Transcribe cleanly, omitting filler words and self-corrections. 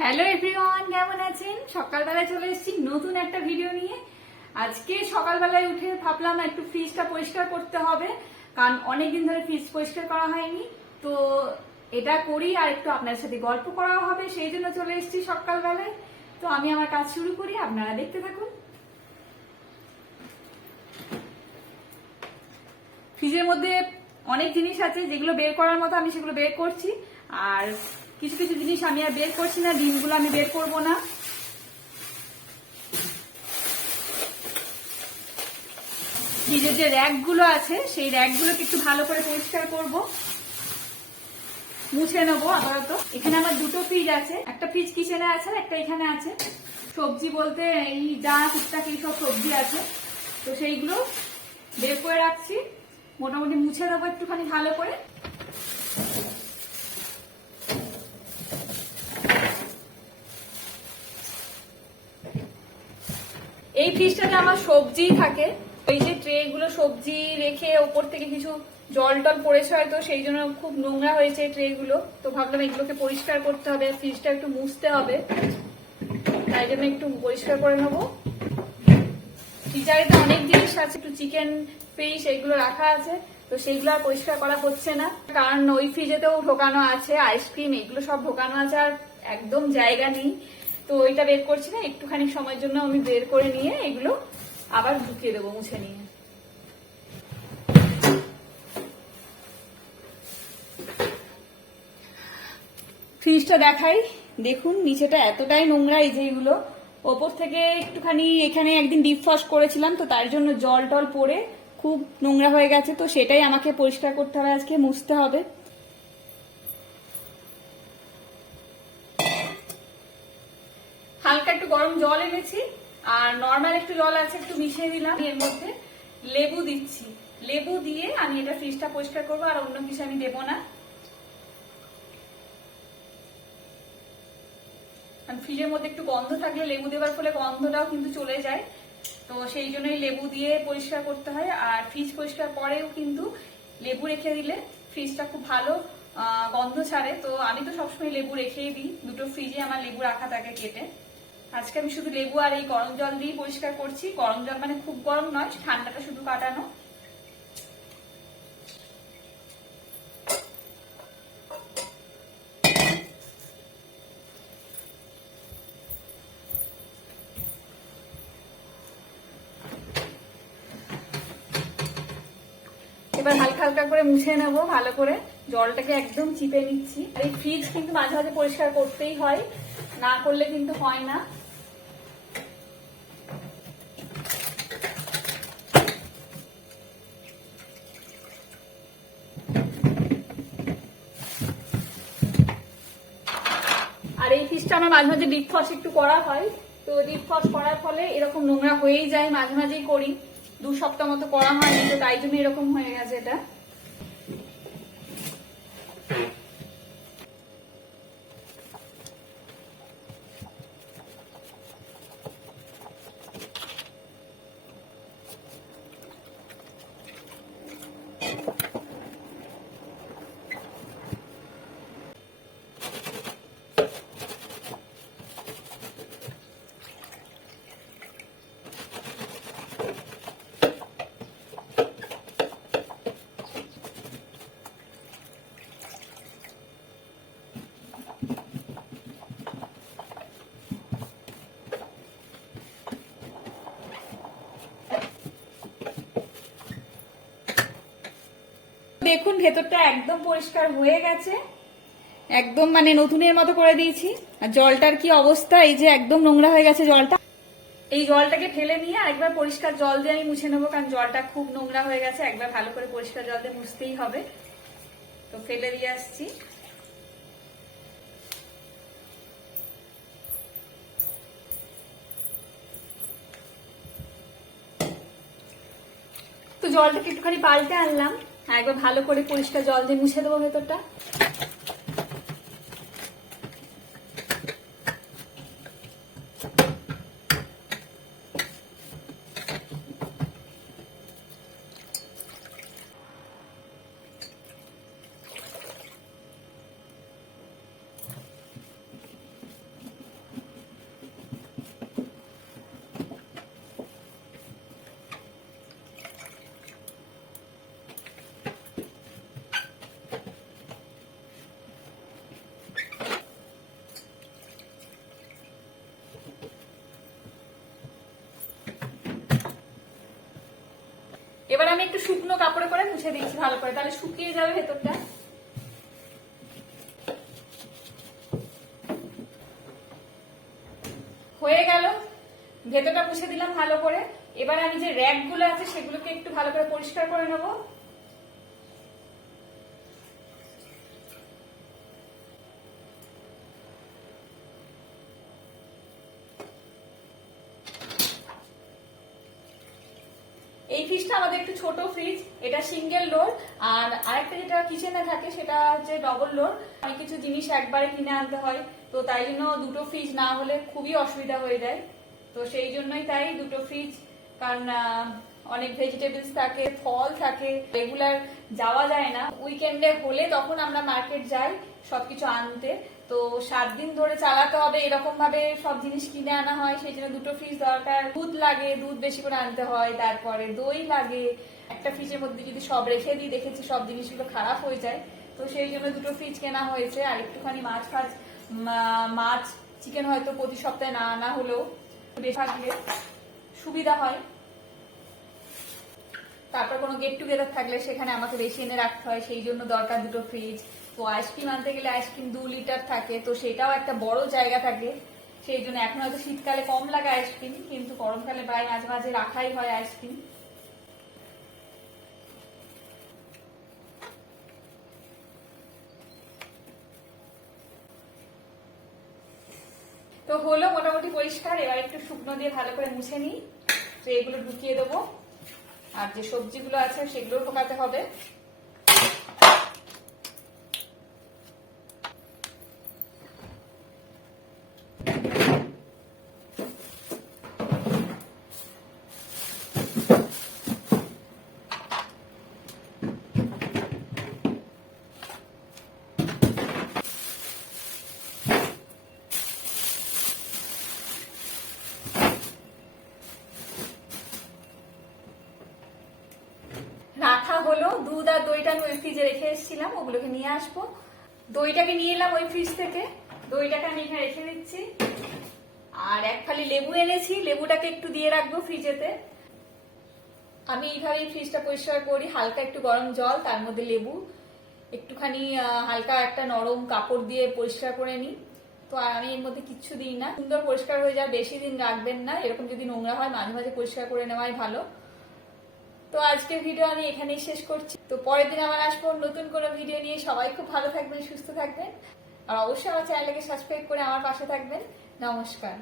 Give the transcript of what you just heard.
Hello everyone, কেমন আছেন? সকালবেলায় চলে এসেছি নতুন একটা ভিডিও নিয়ে। আজকে সকালবেলায় উঠে ভাবলাম একটু ফ্রিজটা পরিষ্কার করতে হবে, কারণ অনেকদিন ধরে ফ্রিজ পরিষ্কার করা হয়নি। তো এটা করি আর একটু আপনার সাথে গল্প করাও হবে, সেই জন্য চলে এসেছি সকালবেলায়। তো আমি আমার কাজ শুরু করি, আপনারা দেখতে থাকুন। ফ্রিজের মধ্যে অনেক জিনিস আছে যেগুলো বের করার মতো, আমি সেগুলো বের করছি। আর কিছু কিছু জিনিস আমি আর বের করছি না, ডিমগুলো আমি বের করবো না। ফ্রিজের যে র্যাকগুলো আছে সেই র্যাকগুলোকে একটু ভালো করে পরিষ্কার করব, মুছে নেবো আপাতত। এখানে আমার দুটো ফ্রিজ আছে, একটা ফ্রিজ কিচেনে আছে আর একটা এখানে আছে। সবজি বলতে এই যা টুকটাক এইসব সবজি আছে, তো সেইগুলো বের করে রাখছি। মোটামুটি মুছে দেবো একটুখানি ভালো করে। এই ফ্রিজটাতে আমার সবজি থাকে, এই যে ট্রে গুলো সবজি রেখে ওপর থেকে কিছু জল টল পড়েছে হয়তো, সেই জন্য খুব নোংরা হয়েছে ট্রে গুলো। তো ভাবলাম এগুলোকে পরিষ্কার করতে হবে, ফ্রিজটা একটু মুছতে হবে, তাই জন্য একটু পরিষ্কার করে নেবো। ফ্রিজারে তো অনেক জিনিস আছে, একটু চিকেন ফিশ এগুলো রাখা আছে, তো সেইগুলো আর পরিষ্কার করা হচ্ছে না, কারণ ওই ফ্রিজেতেও ঢোকানো আছে আইসক্রিম, এগুলো সব ঢোকানো আছে আর একদম জায়গা নেই। তো ওইটা বের করছি না, একটুখানি সময়ের জন্য আমি বের করে নিয়ে এগুলো আবার ঢুকিয়ে দেবো মুছে নিয়ে। ফ্রিজটা দেখাই, দেখুন নিচেটা এতটাই নোংরা, এই যে এগুলো ওপর থেকে একটুখানি এখানে একদিন ডিপ ওয়াশ করেছিলাম, তো তার জন্য জল টল পড়ে খুব নোংরা হয়ে গেছে। তো সেটাই আমাকে পরিষ্কার করতে হবে, আজকে মুছতে হবে। হালকা একটু গরম জল এনেছি আর নর্মাল একটু জল আছে, একটু মিশিয়ে দিলাম। এর মধ্যে লেবু দিচ্ছি, লেবু দিয়ে আমি এটা ফ্রিজটা পরিষ্কার করবো, আর অন্য কিছু আমি দেবো না। ফ্রিজের মধ্যে একটু গন্ধ থাকলে লেবু দেওয়ার ফলে গন্ধটাও কিন্তু চলে যায়, তো সেই জন্যই লেবু দিয়ে পরিষ্কার করতে হয়। আর ফ্রিজ পরিষ্কার পরেও কিন্তু লেবু রেখে দিলে ফ্রিজটা খুব ভালো গন্ধ ছাড়ে। তো আমি তো সবসময় লেবু রেখেই দিই, দুটো ফ্রিজে আমার লেবু রাখা থাকে কেটে। আজকে আমি শুধু লেবু আর এই গরম জল দিয়ে পরিষ্কার করছি। গরম জল মানে খুব গরম নয়, ঠান্ডাটা শুধু কাটানো। এবার হালকা হালকা করে মুছে নেবো ভালো করে, জলটাকে একদম চিপে নিচ্ছি। আর এই ফ্রিজ কিন্তু মাঝে মাঝে পরিষ্কার করতেই হয়, না করলে কিন্তু হয় না। আর এই ফ্রিজটা আমার মাঝে মাঝে ডিপ ওয়াশ একটু করা হয়, তো ডিপ ওয়াশ করার ফলে এরকম নোংরা হয়েই যায়, মাঝে মাঝেই করি। 2 সপ্তাহ মতো করা হয়নি, তো তাই জন্য এরকম হয়ে গেছে এটা। দেখুন ভেতরটা একদম পরিষ্কার হয়ে গেছে, একদম মানে নতুনের মতো করে দিয়েছি। আর জলটার কি অবস্থা, এই যে একদম নোংরা হয়ে গেছে জলটা। এই জলটাকে ফেলে নিয়ে একবার পরিষ্কার জল দিয়ে আমি মুছে নেবো, কারণ জলটা খুব নোংরা হয়ে গেছে, একবার ভালো করে পরিষ্কার জল দিয়ে মুছতেই হবে। তো ফেলে দিয়ে আসছি। তো জলটাকে একটুখানি পাল্টে আনলাম, একবার ভালো করে পরিষ্কার জল দিয়ে মুছে দেবো ভেতরটা। এবার আমি একটু শুকনো কাপড়ে করে মুছে দিচ্ছি ভালো করে, তাহলে শুকিয়ে যাবে ভেতরটা। হয়ে গেল, ভেতরটা মুছে দিলাম ভালো করে। এবার আমি যে র্যাক গুলো আছে সেগুলোকে একটু ভালো করে পরিষ্কার করে নেবো। এই ফ্রিজটা আমাদের একটু ছোট ফ্রিজ, এটা সিঙ্গেল ডোর। আর আরেকটা যেটা কিচেনে থাকে সেটা হচ্ছে ডবল ডোর। অনেক কিছু জিনিস একবারে কিনে আনতে হয়, তো তাই জন্য দুটো ফ্রিজ না হলে খুবই অসুবিধা হয়ে যায়। তো সেই জন্যই তাই দুটো ফ্রিজ, কারণ অনেক ভেজিটেবলস থাকে, ফল থাকে, রেগুলার যাওয়া যায় না। উইকেন্ডে হলে তখন আমরা মার্কেট যাই সবকিছু আনতে। তো 7 দিন ধরে চালাতে হবে এরকম ভাবে সব জিনিস কিনে আনা হয়, সেই জন্য দুটো ফ্রিজ দরকার। দুধ লাগে, দুধ বেশি করে আনতে হয়, তারপরে দই লাগে। একটা ফ্রিজের মধ্যে যদি সব রেখে দিই দেখেছি সব জিনিসগুলো খারাপ হয়ে যায়, তো সেই জন্য দুটো ফ্রিজ কেনা হয়েছে। আর একটুখানি মাছ চিকেন হয়তো প্রতি সপ্তাহে না আনা হলেও বেশ থাকলে সুবিধা হয়। তারপর কোনো গেট টুগেদার থাকলে সেখানে আমাকে বেশি এনে রাখতে হয়, সেই জন্য দরকার দুটো ফ্রিজ। তো আইসক্রিম আনতে গেলে আইসক্রিম 2 লিটার থাকে, তো সেটাও একটা বড় জায়গা থাকে। সেই জন্য এখন হয়তো শীতকালে কম লাগে আইসক্রিম, কিন্তু গরমকালে প্রায় মাঝে মাঝে রাখাই হয় আইসক্রিম। তো হলো মোটামুটি পরিষ্কার। এবার একটু শুকনো দিয়ে ভালো করে মুছে নিই। তো এগুলো ঢুকিয়ে দেবো, আর যে সবজিগুলো আছে সেগুলো ঢোকাতে হবে। রাখা হলো, দুধ আর দইটা আমি ওই ফ্রিজে রেখে এসেছিলাম, ওগুলোকে নিয়ে আসবো। দইটাকে নিয়ে এলাম ওই ফ্রিজ থেকে, দইটাকে আমি এখানে রেখে দিচ্ছি। আর এক ফালি লেবু এনেছি, লেবুটাকে একটু দিয়ে রাখবো ফ্রিজেতে। আমি এইভাবেই ফ্রিজটা পরিষ্কার করি, হালকা একটু গরম জল, তার মধ্যে লেবু, একটুখানি হালকা একটা নরম কাপড় দিয়ে পরিষ্কার করে নিই। তো আমি এর মধ্যে কিচ্ছু দিই না, সুন্দর পরিষ্কার হয়ে যায়। বেশি দিন রাখবেন না, এরকম যদি নোংরা হয় মাঝে মাঝে পরিষ্কার করে নেওয়াই ভালো। তো আজকের ভিডিও আমি এখানেই শেষ করছি। তো পরের দিন আবার আসবো নতুন কোনো ভিডিও নিয়ে। সবাই খুব ভালো থাকবেন, সুস্থ থাকবেন, আর অবশ্যই আমার চ্যানেলটাকে সাবস্ক্রাইব করে আমার পাশে থাকবেন। নমস্কার।